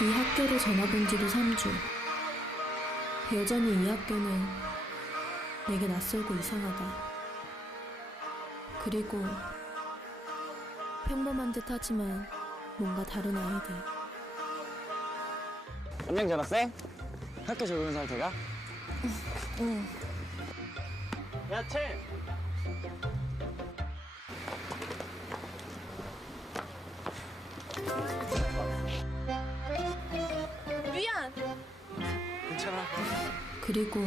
이 학교를 전학 온 지도 3주. 여전히 이 학교는 내게 낯설고 이상하다. 그리고 평범한 듯 하지만 뭔가 다른 아이들. 안녕 전학생 학교 적응 상태가? 응. 야 채! 괜찮아 그리고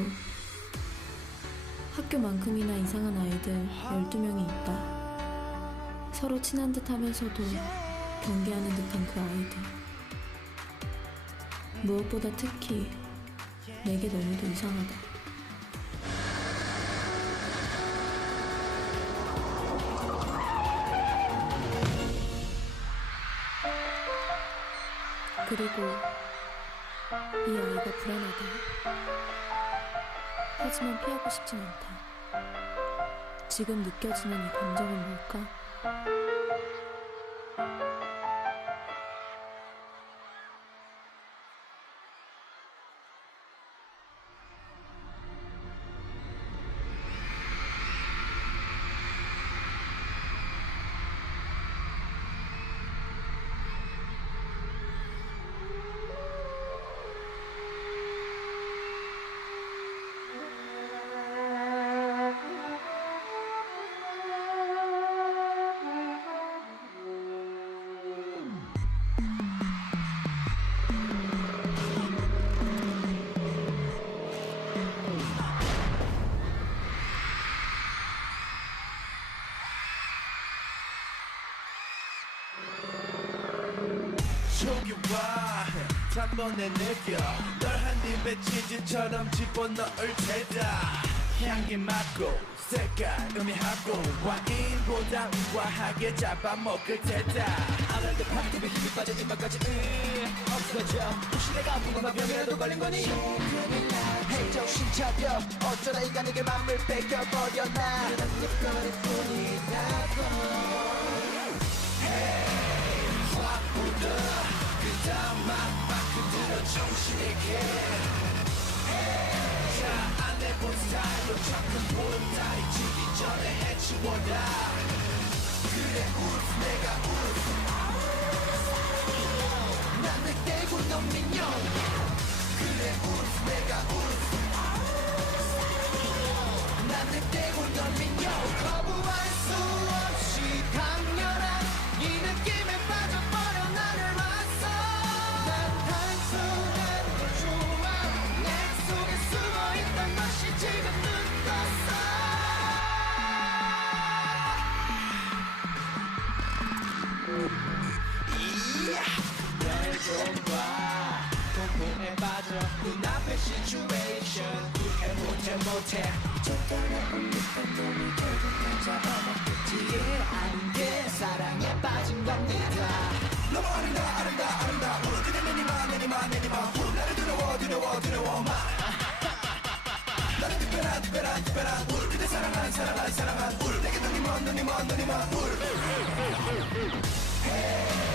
학교만큼이나 이상한 아이들 12명이 있다. 서로 친한 듯 하면서도 경계하는 듯한 그 아이들. 무엇보다 특히 내게 너무도 이상하다. 그리고 이 아이가 불안하다. 하지만 피하고 싶진 않다. 지금 느껴지는 이 감정은 뭘까? 와 단번에 느껴 널한 입에 치즈처럼 집어넣을 테다. 향기 맡고 색깔 음미하고 와인보다 우아하게 잡아먹을 테다. 아무래도 파티에 힘이 빠져 이마까지 음, 없어져. 혹시 내가 궁금한 병이라도 걸린 거니? 헤이 정신 차려. 어쩌다 이가 내게 맘을 뺏겨버려 나? 그런 예거리 뿐이라 좀봐 공포에 빠져 눈앞의 시츄에이션 이해 못해 못해 적당한 듯한 놈이 결국 날 잡아먹겠지 이해 게 사랑에 빠진 겁니다 너무 아름다 아름다 아름다워 그대 내니마 내니마 내니마 후 나를 두려워 두려워 두려워 마 나는 특별한 특별한 특별한 울 그대 사랑한 사랑한 사랑한 울 내게 눈이 먼 눈이 먼 눈이 먼울 확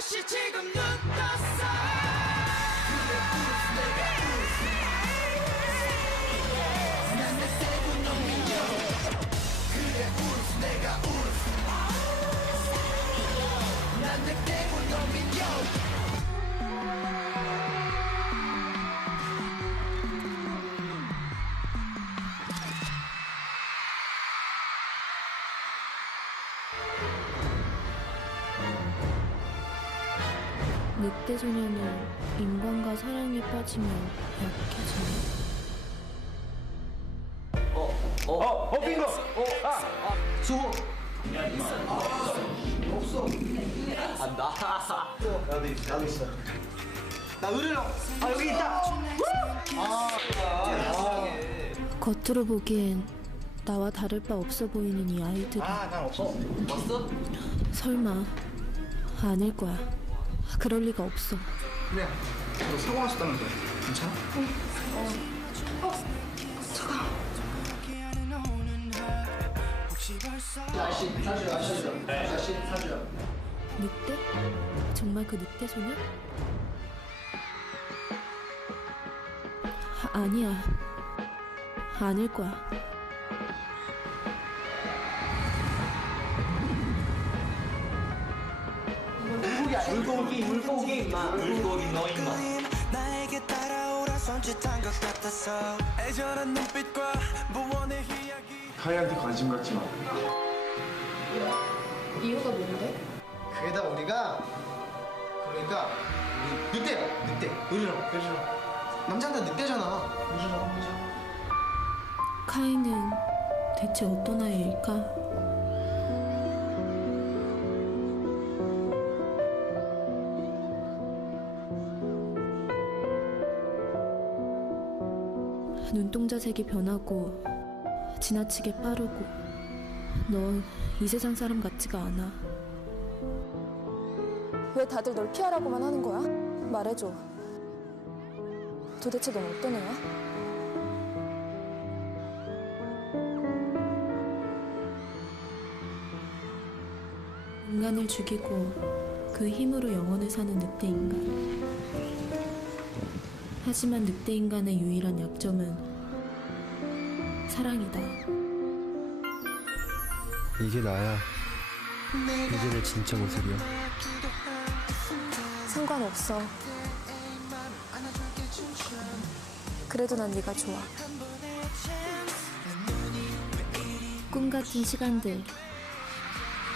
것이 지금 눈 늑대 소녀는 인간과 사랑에 빠지면 약해져. 어, 빙고! 어, 아, 아, 수호! 없어. 아, 나. 나도 있어, 나도 있어. 나 의뢰랑. 아, 여기 있다! 겉으로 보기엔 나와 다를 바 없어 보이는 이 아이들이 아, 난 없어. 왔어? 설마 아닐 거야. 그럴 리가 없어. 그래. 너 사고 났었다면서. 괜찮아? 다시 사주야, 사주야. 다시 사주야. 늑대? 정말 그 늑대 소녀? 아, 아니야. 아닐 거야. 물고기, 물고기, 임마. 물고기, 너 임마. 나에게 따라오라 손짓한 것 같았어 애절한 눈빛과 무언의 이야기 카이한테 관심 갖지 마. 이유가 뭔데? 그게 다 우리가 그러니까 우리 늑대야 늑대 의리랑 의리랑 남자는 다 늑대잖아 의리랑 카이는 대체 어떤 아이일까? 눈동자색이 변하고 지나치게 빠르고 넌 이 세상 사람 같지가 않아. 왜 다들 널 피하라고만 하는 거야? 말해줘. 도대체 넌 어떤 애야? 인간을 죽이고 그 힘으로 영원을 사는 늑대 인간. 하지만 늑대 인간의 유일한 약점은 사랑이다. 이게 나야. 이게 내 진짜 모습이야. 상관없어. 그래도 난 네가 좋아. 꿈 같은 시간들.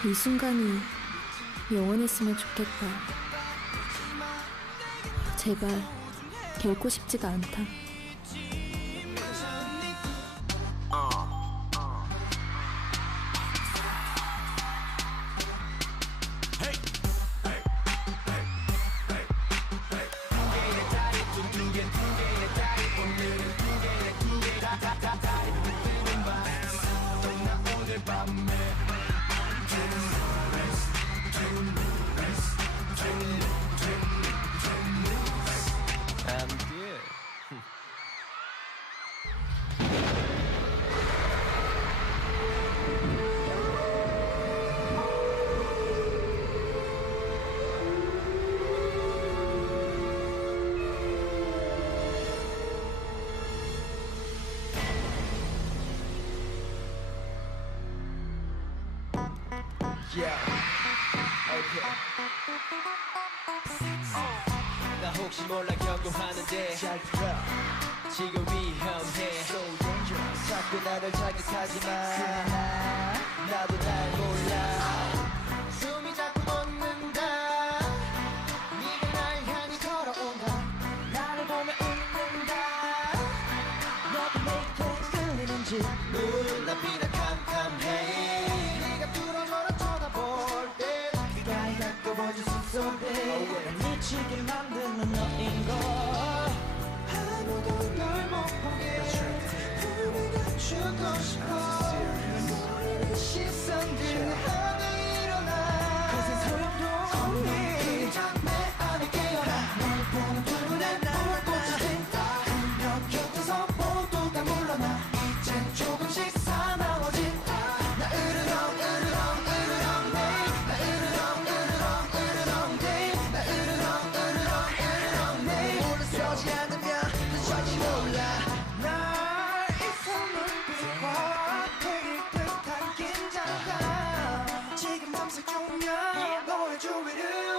이 순간이 영원했으면 좋겠다. 제발, 결코 쉽지가 않다. 나 혹시 몰라 경고하는데 잘 들어 지금 위험해. So dangerous. 자꾸 나를 자극하지 마. 나도 날 몰라. 숨이 자꾸 멎는다. 네가 날 향해 걸어온다. 나를 보며 웃는다. 너도 내게 끌리는지 눈앞이 갖추 밤새 종일 너의 주위를